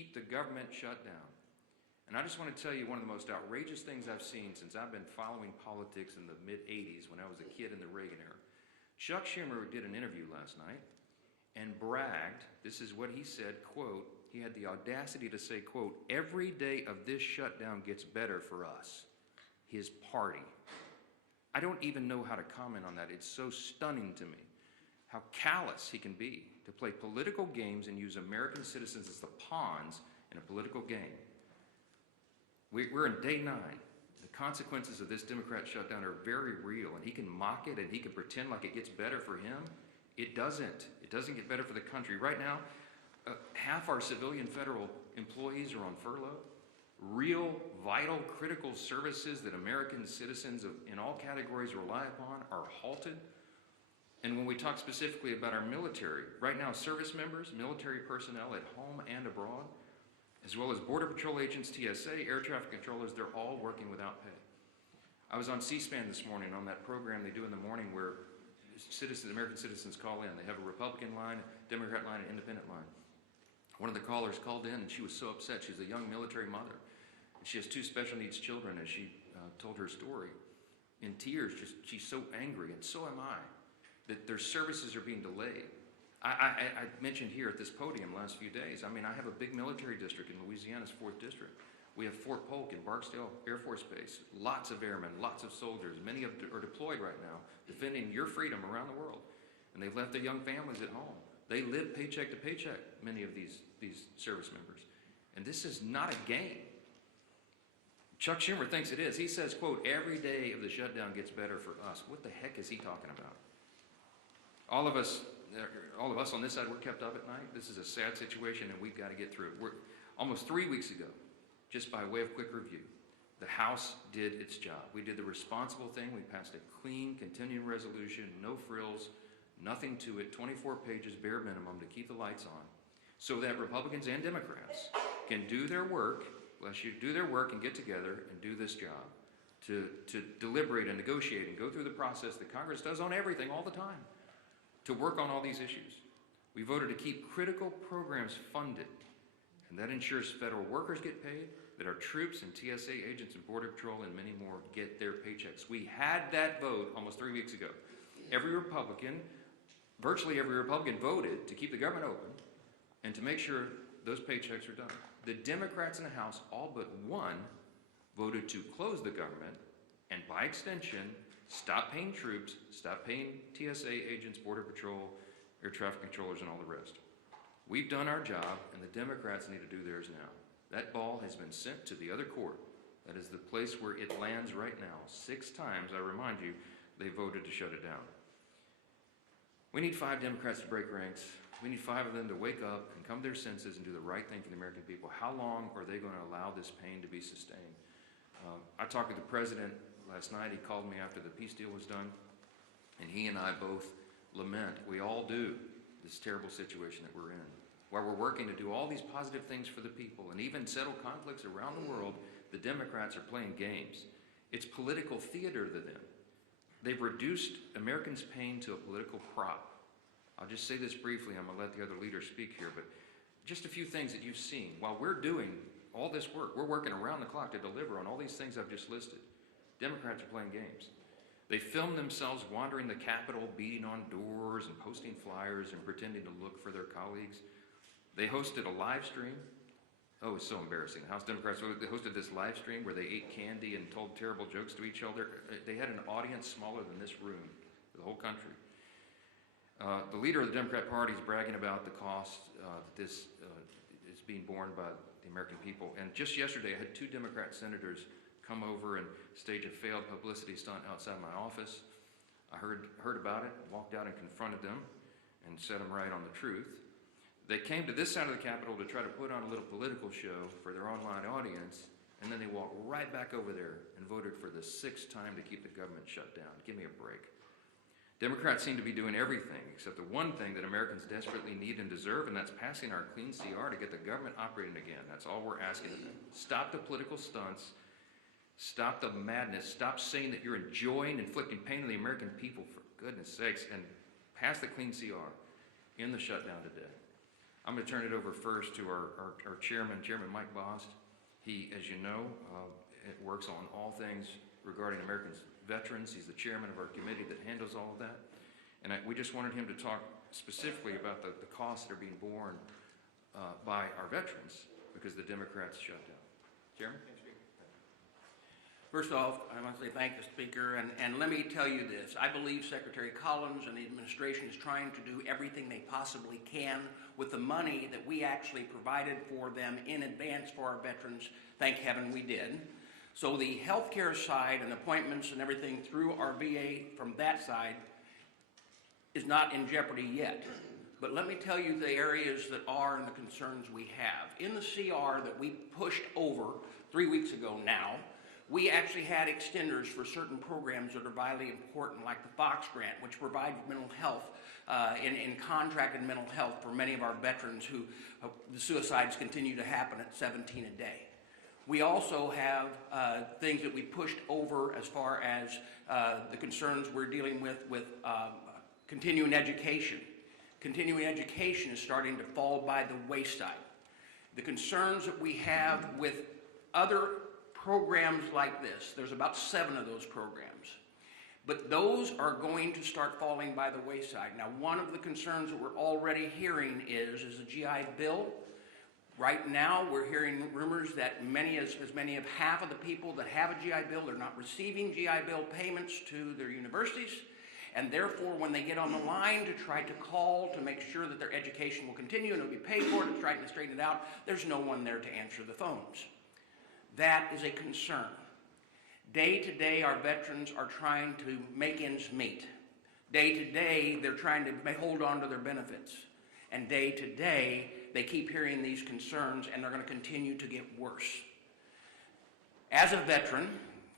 keep the government shut down. And I just want to tell you one of the most outrageous things I've seen since I've been following politics in the mid-'80s when I was a kid in the Reagan era. Chuck Schumer did an interview last night and bragged, this is what he said, quote, he had the audacity to say, quote, "Every day of this shutdown gets better for us," his party. I don't even know how to comment on that. It's so stunning to me how callous he can be to play political games and use American citizens as the pawns in a political game. We're in day 9. The consequences of this Democrat shutdown are very real, and he can mock it and he can pretend like it gets better for him. It doesn't. It doesn't get better for the country. Right now, half our civilian federal employees are on furlough. Real, vital, critical services that American citizens in all categories rely upon are halted. And when we talk specifically about our military, right now service members, military personnel at home and abroad, as well as Border Patrol agents, TSA, air traffic controllers, they're all working without pay. I was on C-SPAN this morning on that program they do in the morning where American citizens call in. They have a Republican line, Democrat line, and independent line. One of the callers called in and she was so upset. She's a young military mother. And she has 2 special needs children, as she told her story. In tears, she's so angry, and so am I, that their services are being delayed. I mentioned here at this podium last few days, I mean, I have a big military district in Louisiana's 4th District. We have Fort Polk in Barksdale Air Force Base, lots of airmen, lots of soldiers. Many of them are deployed right now, defending your freedom around the world. And they've left their young families at home. They live paycheck to paycheck, many of these service members. And this is not a game. Chuck Schumer thinks it is. He says, quote, "Every day of the shutdown gets better for us." What the heck is he talking about? All of us on this side, we're kept up at night. This is a sad situation, and we've got to get through it. Almost 3 weeks ago, just by way of quick review, the House did its job. We did the responsible thing. We passed a clean, continuing resolution, no frills, nothing to it, 24 pages, bare minimum, to keep the lights on, so that Republicans and Democrats can do their work, and get together and do this job, to deliberate and negotiate and go through the process that Congress does on everything all the time, to work on all these issues. We voted to keep critical programs funded, and that ensures federal workers get paid, that our troops and TSA agents and Border Patrol and many more get their paychecks. We had that vote almost 3 weeks ago. Virtually every Republican voted to keep the government open and to make sure those paychecks are done. The Democrats in the House, all but one, voted to close the government and, by extension, stop paying troops, stop paying TSA agents, Border Patrol, air traffic controllers, and all the rest. We've done our job, and the Democrats need to do theirs now. That ball has been sent to the other court. That is the place where it lands right now. 6 times, I remind you, they voted to shut it down. We need 5 Democrats to break ranks. We need 5 of them to wake up and come to their senses and do the right thing for the American people. How long are they going to allow this pain to be sustained? I talked with the president last night. He called me after the peace deal was done, and he and I both lament, we all do, this terrible situation that we're in. While we're working to do all these positive things for the people and even settle conflicts around the world, the Democrats are playing games. It's political theater to them. They've reduced Americans' pain to a political prop. I'll just say this briefly. I'm going to let the other leaders speak here, but just a few things that you've seen. While we're doing all this work, we're working around the clock to deliver on all these things I've just listed. Democrats are playing games. They film themselves wandering the Capitol, beating on doors and posting flyers and pretending to look for their colleagues. They hosted a live stream. Oh, it's so embarrassing. The House Democrats hosted this live stream where they ate candy and told terrible jokes to each other. They had an audience smaller than this room for the whole country. The leader of the Democrat Party is bragging about the cost that this is being borne by the American people. And just yesterday, I had 2 Democrat senators come over and stage a failed publicity stunt outside my office. I heard about it, walked out and confronted them and set them right on the truth. They came to this side of the Capitol to try to put on a little political show for their online audience, and then they walked right back over there and voted for the 6th time to keep the government shut down. Give me a break. Democrats seem to be doing everything except the one thing that Americans desperately need and deserve, and that's passing our clean CR to get the government operating again. That's all we're asking of them. Stop the political stunts. Stop the madness. Stop saying that you're enjoying inflicting pain on the American people, for goodness sakes, and pass the clean CR in the shutdown today. I'm going to turn it over first to our chairman, Chairman Mike Bost. He, as you know, works on all things regarding American veterans. He's the chairman of our committee that handles all of that. And we just wanted him to talk specifically about the costs that are being borne by our veterans because the Democrats shut down. Chairman? First off, I want to say thank the Speaker, and let me tell you this. I believe Secretary Collins and the administration is trying to do everything they possibly can with the money that we actually provided for them in advance for our veterans. Thank heaven we did. So the healthcare side and appointments and everything through our VA from that side is not in jeopardy yet. But let me tell you the areas that are and the concerns we have. In the CR that we pushed over 3 weeks ago now, we actually had extenders for certain programs that are vitally important, like the Fox Grant, which provides mental health in contracted mental health for many of our veterans who the suicides continue to happen at 17 a day. We also have things that we pushed over as far as the concerns we're dealing with continuing education. Continuing education is starting to fall by the wayside. The concerns that we have with other programs like this, there's about 7 of those programs, but those are going to start falling by the wayside. Now, one of the concerns that we're already hearing is the GI Bill. Right now, we're hearing rumors that as many as half of the people that have a GI Bill are not receiving GI Bill payments to their universities, and therefore, when they get on the line to try to call to make sure that their education will continue and it'll be paid for, to try to straighten it out, there's no one there to answer the phones. That is a concern. Day to day, our veterans are trying to make ends meet. Day to day, they're trying to hold on to their benefits. And day to day, they keep hearing these concerns, and they're going to continue to get worse. As a veteran,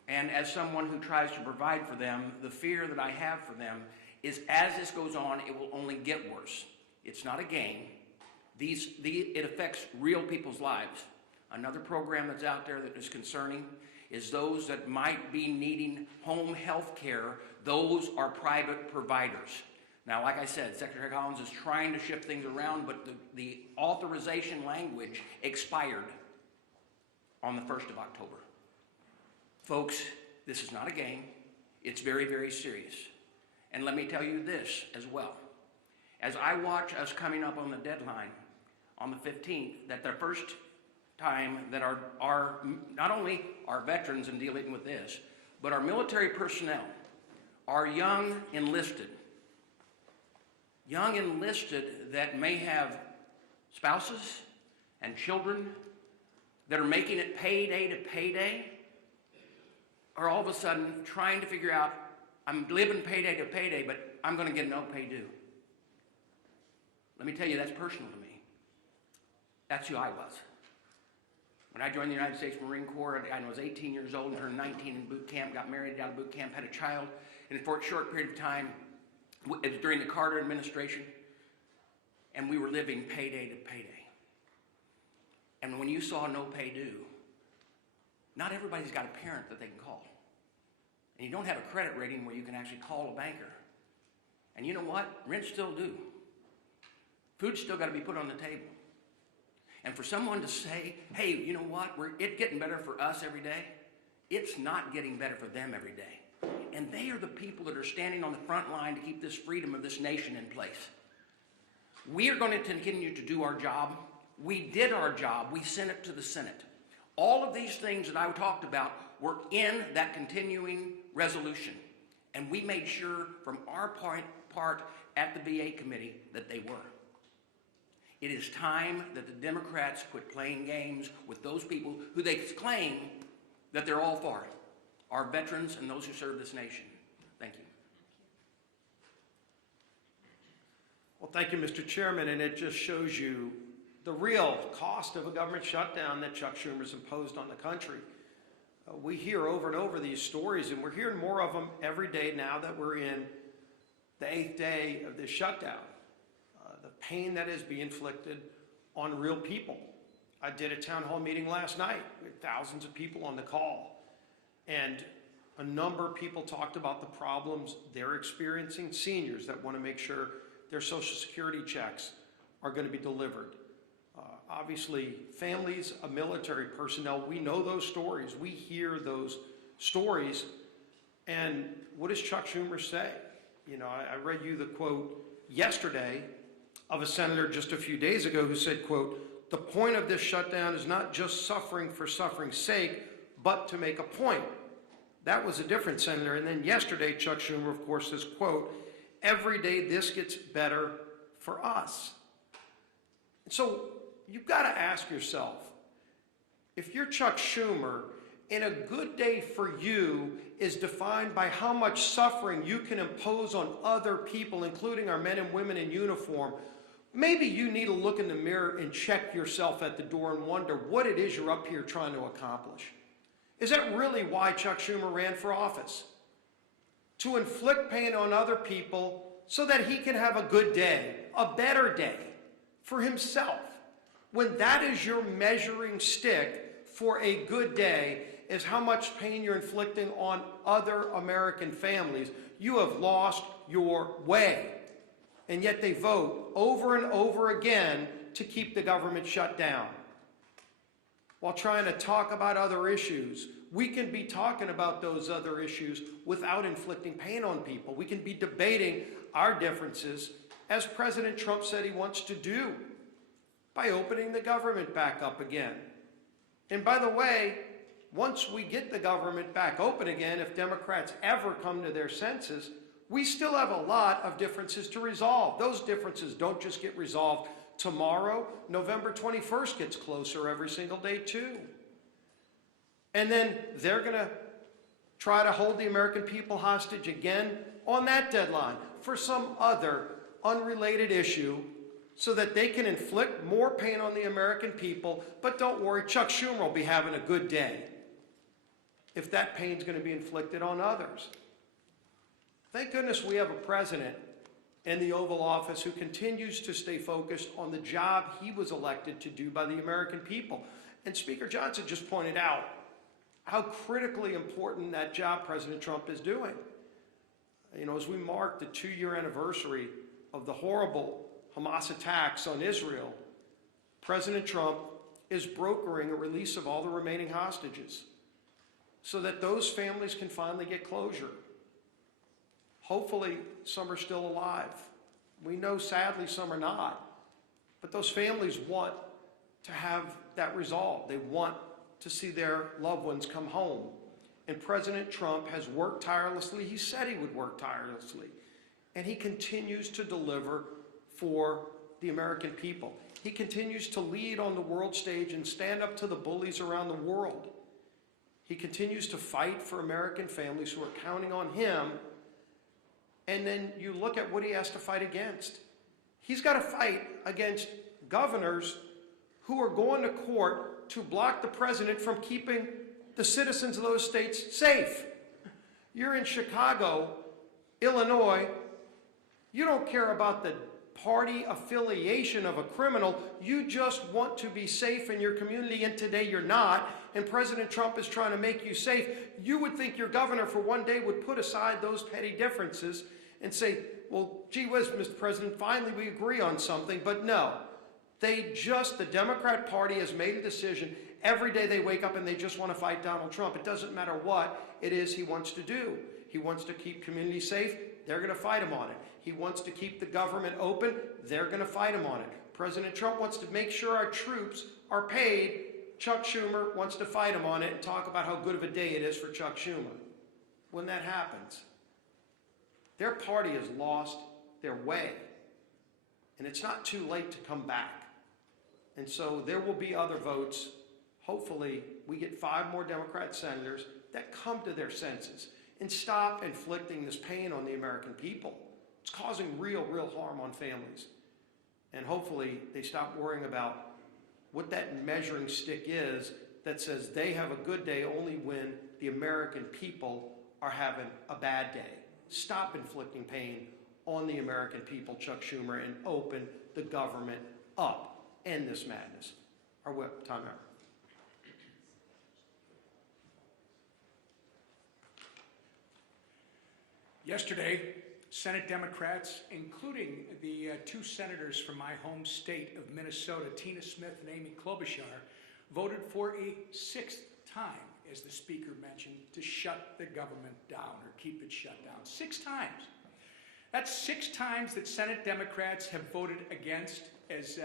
and as someone who tries to provide for them, the fear that I have for them is as this goes on, it will only get worse. It's not a game. It affects real people's lives. Another program that's out there that is concerning is those that might be needing home health care. Those are private providers. Now, like I said, Secretary Collins is trying to shift things around, but the authorization language expired on the 1st of October. Folks, this is not a game. It's very, very serious. And let me tell you this as well. As I watch us coming up on the deadline on the 15th, that the first time that our not only our veterans in dealing with this, but our military personnel, our young enlisted that may have spouses and children that are making it payday to payday, are all of a sudden trying to figure out, I'm living payday to payday, but I'm going to get no pay due. Let me tell you, that's personal to me. That's who I was. When I joined the United States Marine Corps, I was 18 years old and turned 19 in boot camp, got married out of boot camp, had a child. And for a short period of time, it was during the Carter administration, and we were living payday to payday. And when you saw no pay due, not everybody's got a parent that they can call. And you don't have a credit rating where you can actually call a banker. And you know what? Rent's still due. Food's still got to be put on the table. And for someone to say, hey, you know what, it's getting better for us every day, it's not getting better for them every day. And they are the people that are standing on the front line to keep this freedom of this nation in place. We are going to continue to do our job. We did our job. We sent it to the Senate. All of these things that I talked about were in that continuing resolution. And we made sure from our part at the VA committee that they were. It is time that the Democrats quit playing games with those people who they claim that they're all for, our veterans and those who serve this nation. Thank you. Well, thank you, Mr. Chairman, and it just shows you the real cost of a government shutdown that Chuck Schumer's imposed on the country. We hear over and over these stories, and we're hearing more of them every day now that we're in the 8th day of this shutdown. The pain that is being inflicted on real people. I did a town hall meeting last night with thousands of people on the call, and a number of people talked about the problems they're experiencing, seniors that want to make sure their Social Security checks are going to be delivered. obviously families of military personnel. We know those stories. We hear those stories. And what does Chuck Schumer say? You know, I read you the quote yesterday of a senator just a few days ago who said, quote, "The point of this shutdown is not just suffering for suffering's sake, but to make a point." That was a different senator. And then yesterday, Chuck Schumer, of course, says, quote, "Every day this gets better for us." And so you've got to ask yourself, if you're Chuck Schumer, and a good day for you is defined by how much suffering you can impose on other people, including our men and women in uniform, maybe you need to look in the mirror and check yourself at the door and wonder what it is you're up here trying to accomplish. Is that really why Chuck Schumer ran for office? To inflict pain on other people so that he can have a good day, a better day for himself. When that is your measuring stick for a good day, is how much pain you're inflicting on other American families, you have lost your way. And yet they vote over and over again to keep the government shut down. While trying to talk about other issues, we can be talking about those other issues without inflicting pain on people. We can be debating our differences, as President Trump said he wants to do, by opening the government back up again. And by the way, once we get the government back open again, if Democrats ever come to their senses, we still have a lot of differences to resolve. Those differences don't just get resolved tomorrow. November 21st gets closer every single day too. And then they're going to try to hold the American people hostage again on that deadline for some other unrelated issue so that they can inflict more pain on the American people. But don't worry, Chuck Schumer will be having a good day if that pain's going to be inflicted on others. Thank goodness we have a president in the Oval Office who continues to stay focused on the job he was elected to do by the American people. And Speaker Johnson just pointed out how critically important that job President Trump is doing. You know, as we mark the 2-year anniversary of the horrible Hamas attacks on Israel, President Trump is brokering a release of all the remaining hostages so that those families can finally get closure. Hopefully, some are still alive. We know, sadly, some are not. But those families want to have that resolved. They want to see their loved ones come home. And President Trump has worked tirelessly. He said he would work tirelessly. And he continues to deliver for the American people. He continues to lead on the world stage and stand up to the bullies around the world. He continues to fight for American families who are counting on him. And then you look at what he has to fight against. He's got to fight against governors who are going to court to block the president from keeping the citizens of those states safe. You're in Chicago, Illinois. You don't care about the party affiliation of a criminal. You just want to be safe in your community, and today you're not. And President Trump is trying to make you safe. You would think your governor for one day would put aside those petty differences and say, well, gee whiz, Mr. President, finally we agree on something. But no, the Democrat Party has made a decision. Every day they wake up and they just want to fight Donald Trump. It doesn't matter what it is he wants to do. He wants to keep communities safe. They're going to fight him on it. He wants to keep the government open. They're going to fight him on it. President Trump wants to make sure our troops are paid. Chuck Schumer wants to fight him on it and talk about how good of a day it is for Chuck Schumer. When that happens, their party has lost their way. And it's not too late to come back. And so there will be other votes. Hopefully, we get 5 more Democrat senators that come to their senses and stop inflicting this pain on the American people. It's causing real harm on families. And hopefully, they stop worrying about what that measuring stick is that says they have a good day only when the American people are having a bad day. Stop inflicting pain on the American people, Chuck Schumer, and open the government up. End this madness. Our whip, time out. Yesterday, Senate Democrats, including the two senators from my home state of Minnesota, Tina Smith and Amy Klobuchar, voted for a sixth time, as the Speaker mentioned, to shut the government down or keep it shut down. 6 times. That's 6 times that Senate Democrats have voted against, as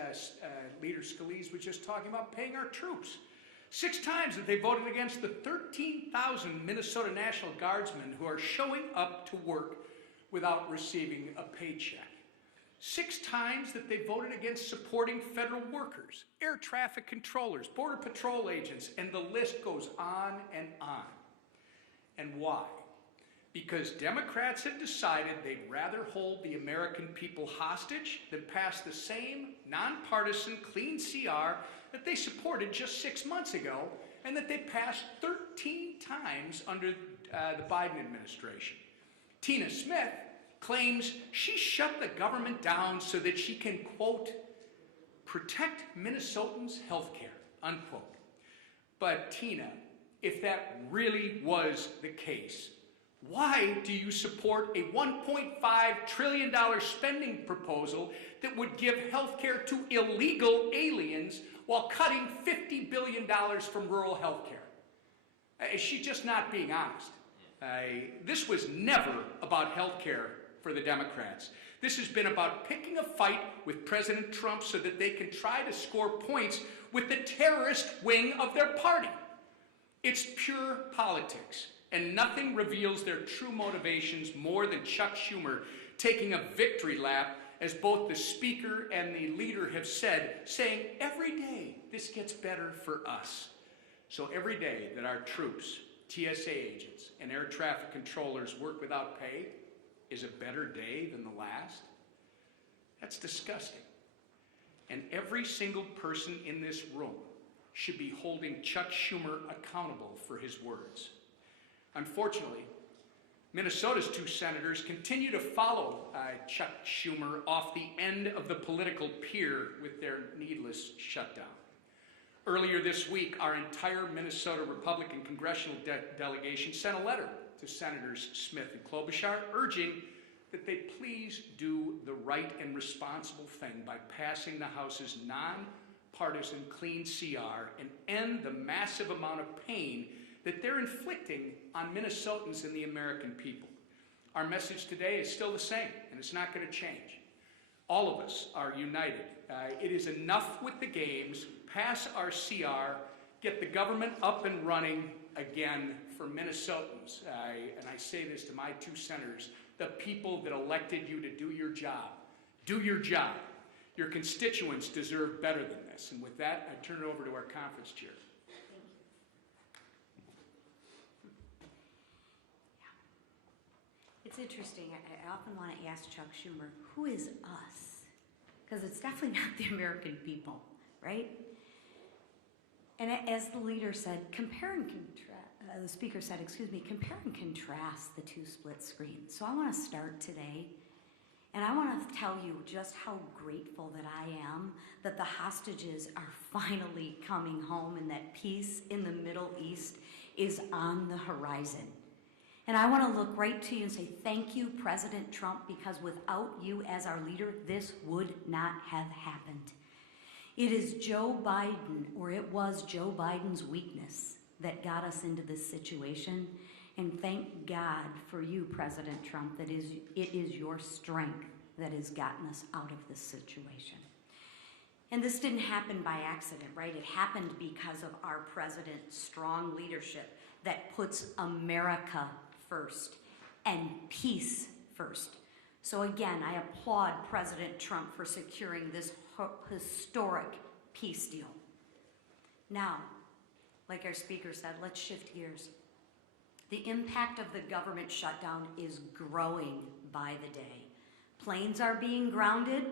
Leader Scalise was just talking about, paying our troops. 6 times that they voted against the 13,000 Minnesota National Guardsmen who are showing up to work without receiving a paycheck. 6 times that they voted against supporting federal workers, air traffic controllers, border patrol agents, and the list goes on and on. And why? Because Democrats have decided they'd rather hold the American people hostage than pass the same nonpartisan clean CR that they supported just 6 months ago and that they passed 13 times under the Biden administration. Tina Smith claims she shut the government down so that she can, quote, protect Minnesotans' health care, unquote. But Tina, if that really was the case, why do you support a $1.5 trillion spending proposal that would give health care to illegal aliens while cutting $50 billion from rural health care? Is she just not being honest? This was never about health care for the Democrats. This has been about picking a fight with President Trump so that they can try to score points with the terrorist wing of their party. It's pure politics, and nothing reveals their true motivations more than Chuck Schumer taking a victory lap, as both the Speaker and the Leader have said, saying every day this gets better for us. So every day that our troops, TSA agents, and air traffic controllers work without pay is a better day than the last? That's disgusting. And every single person in this room should be holding Chuck Schumer accountable for his words. Unfortunately, Minnesota's 2 senators continue to follow Chuck Schumer off the end of the political pier with their needless shutdown. Earlier this week, our entire Minnesota Republican congressional delegation sent a letter to Senators Smith and Klobuchar urging that they please do the right and responsible thing by passing the House's nonpartisan clean CR and end the massive amount of pain that they're inflicting on Minnesotans and the American people. Our message today is still the same, and it's not going to change. All of us are united. It is enough with the games. Pass our CR, get the government up and running again for Minnesotans. And I say this to my 2 senators, the people that elected you to do your job. Do your job. Your constituents deserve better than this. And with that, I turn it over to our conference chair. It's interesting. I often want to ask Chuck Schumer, who is us? Because it's definitely not the American people, right? And as the Leader said, compare and contrast, the Speaker said, compare and contrast the 2 split screens. So I want to start today, and I want to tell you just how grateful that I am that the hostages are finally coming home and that peace in the Middle East is on the horizon. And I want to look right to you and say, thank you, President Trump, because without you as our leader, this would not have happened. It is Joe Biden, or it was Joe Biden's weakness that got us into this situation. And thank God for you, President Trump, that it is your strength that has gotten us out of this situation. And this didn't happen by accident, right? It happened because of our president's strong leadership that puts America first and peace first. So again, I applaud President Trump for securing this historic peace deal. Now, like our Speaker said, let's shift gears. The impact of the government shutdown is growing by the day. Planes are being grounded,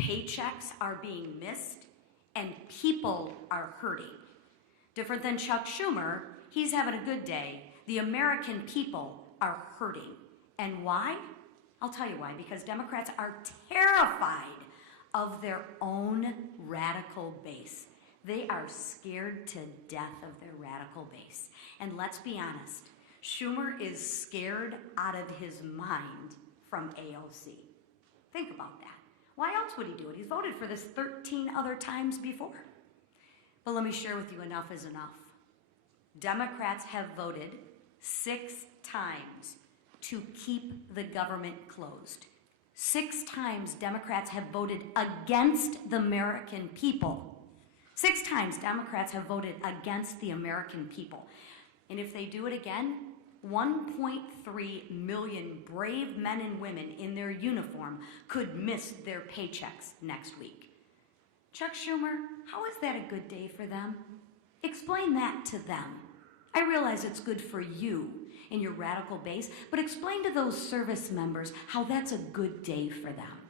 paychecks are being missed, and people are hurting. Different than Chuck Schumer, he's having a good day. The American people are hurting. And why? I'll tell you why. Because Democrats are terrified of their own radical base. They are scared to death of their radical base. And let's be honest, Schumer is scared out of his mind from AOC. Think about that. Why else would he do it? He's voted for this 13 other times before. But let me share with you, enough is enough. Democrats have voted 6 times to keep the government closed. 6 times Democrats have voted against the American people. 6 times Democrats have voted against the American people. And if they do it again, 1.3 million brave men and women in their uniform could miss their paychecks next week. Chuck Schumer, how is that a good day for them? Explain that to them. I realize it's good for you and your radical base, but explain to those service members how that's a good day for them.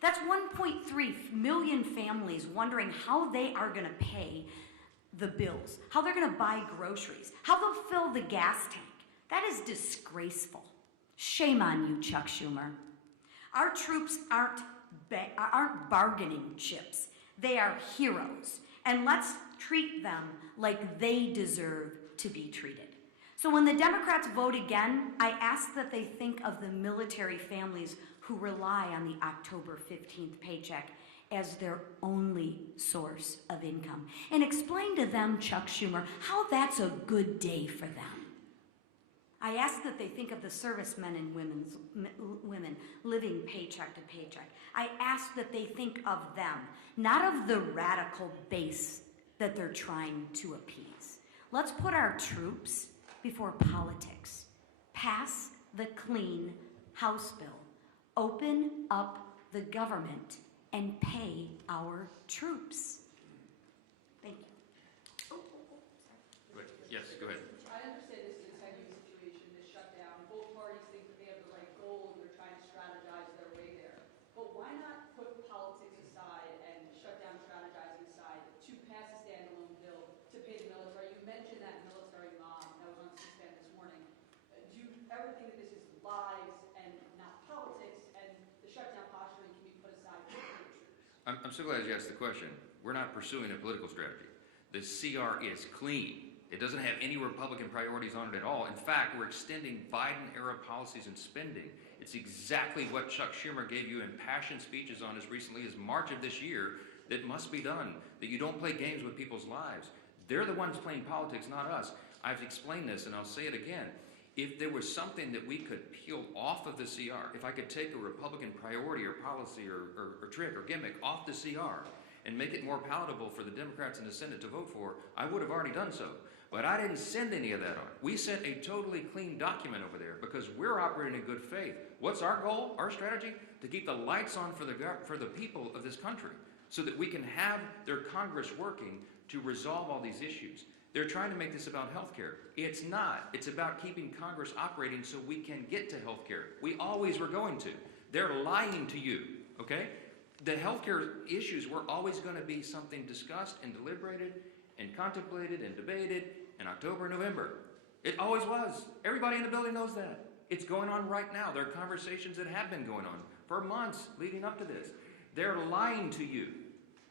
That's 1.3 million families wondering how they are going to pay the bills, how they're going to buy groceries, how they'll fill the gas tank. That is disgraceful. Shame on you, Chuck Schumer. Our troops aren't bargaining chips. They are heroes. And let's treat them like they deserve to be treated. So when the Democrats vote again, I ask that they think of the military families who rely on the October 15th paycheck as their only source of income. And explain to them, Chuck Schumer, how that's a good day for them. I ask that they think of the servicemen and women living paycheck to paycheck. I ask that they think of them, not of the radical base that they're trying to appease. Let's put our troops before politics. Pass the clean House bill. Open up the government and pay our troops. Thank you. Wait, yes, go ahead. I understand this is a tenuous situation, this shutdown. Both parties think that they have the right goal and they're trying to strategize their way there. But why not put politics aside and shutdown strategizing aside to pass a standalone bill to pay the military? You mentioned that military mom that was on C-SPAN this morning. Do you ever think that this is lives and not politics, and the shutdown posturing can be put aside for the troops? I'm so glad you asked the question. We're not pursuing a political strategy. The CR is clean. It doesn't have any Republican priorities on it at all. In fact, we're extending Biden-era policies and spending. It's exactly what Chuck Schumer gave you impassioned speeches on as recently as March of this year, that must be done, that you don't play games with people's lives. They're the ones playing politics, not us. I've explained this, and I'll say it again. If there was something that we could peel off of the CR, if I could take a Republican priority or policy or trick or gimmick off the CR and make it more palatable for the Democrats in the Senate to vote for, I would have already done so. But I didn't send any of that on. We sent a totally clean document over there because we're operating in good faith. What's our goal, our strategy? To keep the lights on for the people of this country so that we can have their Congress working to resolve all these issues. They're trying to make this about health care. It's not. It's about keeping Congress operating so we can get to health care. We always were going to. They're lying to you, okay? The health care issues were always going to be something discussed and deliberated and contemplated and debated in October, November. It always was. Everybody in the building knows that. It's going on right now. There are conversations that have been going on for months leading up to this. They're lying to you.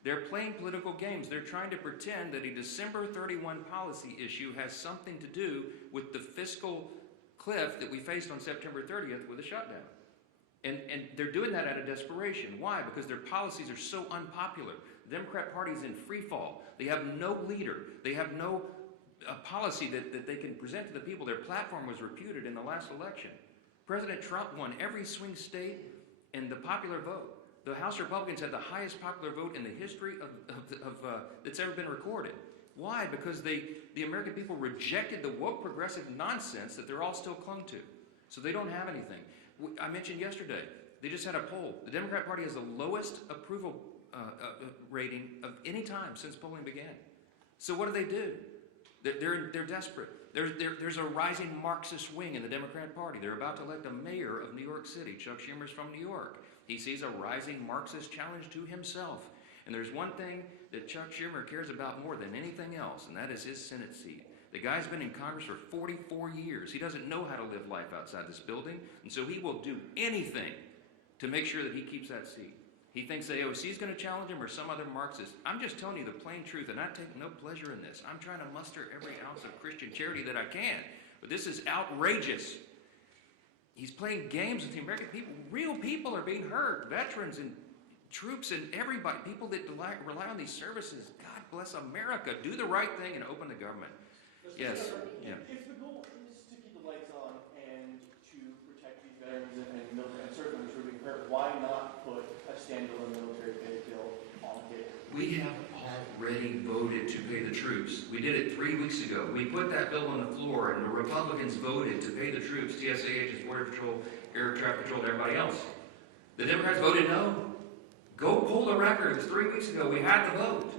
They're playing political games. They're trying to pretend that a December 31 policy issue has something to do with the fiscal cliff that we faced on September 30th with a shutdown. And they're doing that out of desperation. Why? Because their policies are so unpopular. The Democrat Party is in free fall. They have no leader. They have no policy that they can present to the people. Their platform was reputed in the last election. President Trump won every swing state in the popular vote. The House Republicans had the highest popular vote in the history that's ever been recorded. Why? Because the American people rejected the woke progressive nonsense that they're all still clung to. So they don't have anything. I mentioned yesterday, they just had a poll. The Democrat Party has the lowest approval rating of any time since polling began. So what do? They're desperate. There's a rising Marxist wing in the Democrat Party. They're about to elect a mayor of New York City. Chuck Schumer's from New York. He sees a rising Marxist challenge to himself. And there's one thing that Chuck Schumer cares about more than anything else, and that is his Senate seat. The guy's been in Congress for 44 years. He doesn't know how to live life outside this building, and so he will do anything to make sure that he keeps that seat. He thinks the AOC is going to challenge him or some other Marxist. I'm just telling you the plain truth, and I take no pleasure in this. I'm trying to muster every ounce of Christian charity that I can, but this is outrageous. He's playing games with the American people. Real people are being hurt. Veterans and troops and everybody, people that rely on these services. God bless America. Do the right thing and open the government. Yes. Yeah. If the goal is to keep the lights on and to protect these veterans and military and service members who are being hurt, why not put a standalone military pay bill on the table? We have already voted to pay the troops. We did it 3 weeks ago. We put that bill on the floor, and the Republicans voted to pay the troops, TSA agents, Border Patrol, Air Traffic Patrol, and everybody else. The Democrats voted no. Go pull the records. 3 weeks ago, we had the vote.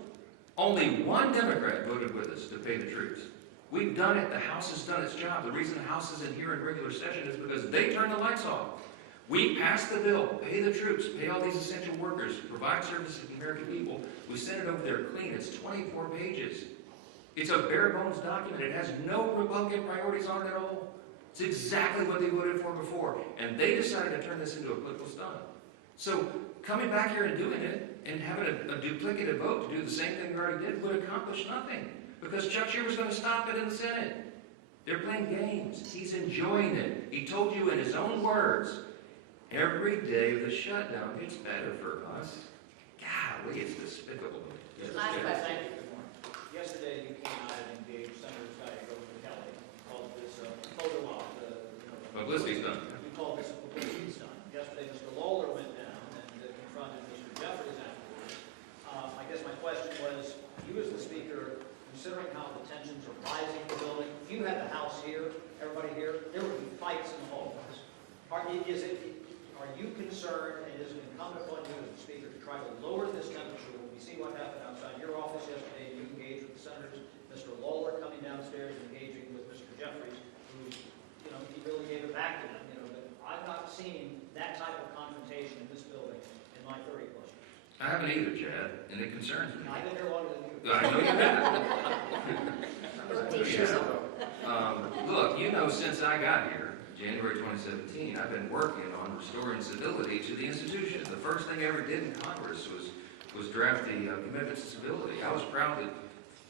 Only one Democrat voted with us to pay the troops. We've done it. The House has done its job. The reason the House isn't here in regular session is because they turned the lights off. We passed the bill, pay the troops, pay all these essential workers, provide services to the American people. We sent it over there clean. It's 24 pages. It's a bare bones document. It has no Republican priorities on it at all. It's exactly what they voted for before. And they decided to turn this into a political stunt. So coming back here and doing it and having a duplicative vote to do the same thing we already did would accomplish nothing. Because Chuck Schumer's going to stop it in the Senate. They're playing games. He's enjoying it. He told you in his own words, every day of the shutdown gets better for us. Golly, it's despicable. Last question. Yesterday, you came out and engaged Senator Scott Kelly. You called this a photo op. Publicity stunt. You called this a publicity stunt. Yesterday, Mr. Lawler went down and confronted Mr. Jeffries afterwards. I guess my question was, you as the speaker, considering how the tensions are rising in the building, if you had the House here, everybody here, there would be fights in the hallways. Are you concerned, and is it incumbent upon you as the speaker to try to lower this temperature? When we see what happened outside your office yesterday, you engaged with the senators, Mr. Lawler coming downstairs and engaging with Mr. Jeffries, who, he really gave it back to them. But I've not seen that type of confrontation in this building in my 30+ years. I haven't either, Chad, and it concerns me. I've been here longer than you. I know you have. Look, since I got here, January 2017, I've been working on restoring civility to the institution. The first thing I ever did in Congress was draft the commitments to civility. I was proud that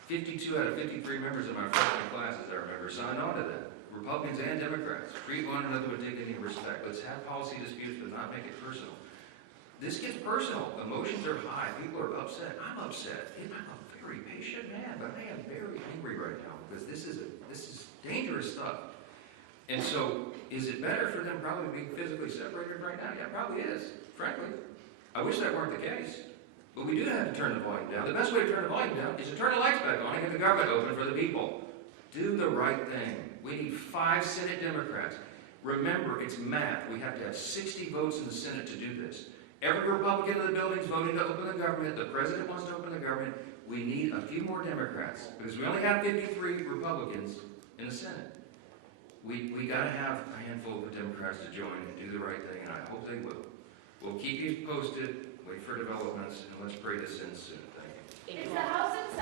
52 out of 53 members of my freshman class, as I remember, signed on to that. Republicans and Democrats. Treat one another with dignity and respect. Let's have policy disputes, but not make it personal. This gets personal. Emotions are high. People are upset. I'm upset. I'm a very patient man, but I am very angry right now because this is dangerous stuff. And so, is it better for them probably being physically separated right now? Yeah, it probably is, frankly. I wish that weren't the case. But we do have to turn the volume down. The best way to turn the volume down is to turn the lights back on and get the government open for the people. Do the right thing. We need 5 Senate Democrats. Remember, it's math. We have to have 60 votes in the Senate to do this. Every Republican in the building is voting to open the government. The president wants to open the government. We need a few more Democrats because we only have 53 Republicans in the Senate. We got to have a handful of Democrats to join and do the right thing, and I hope they will. We'll keep you posted, wait for developments, and let's pray this in soon. Thank you. Is the House in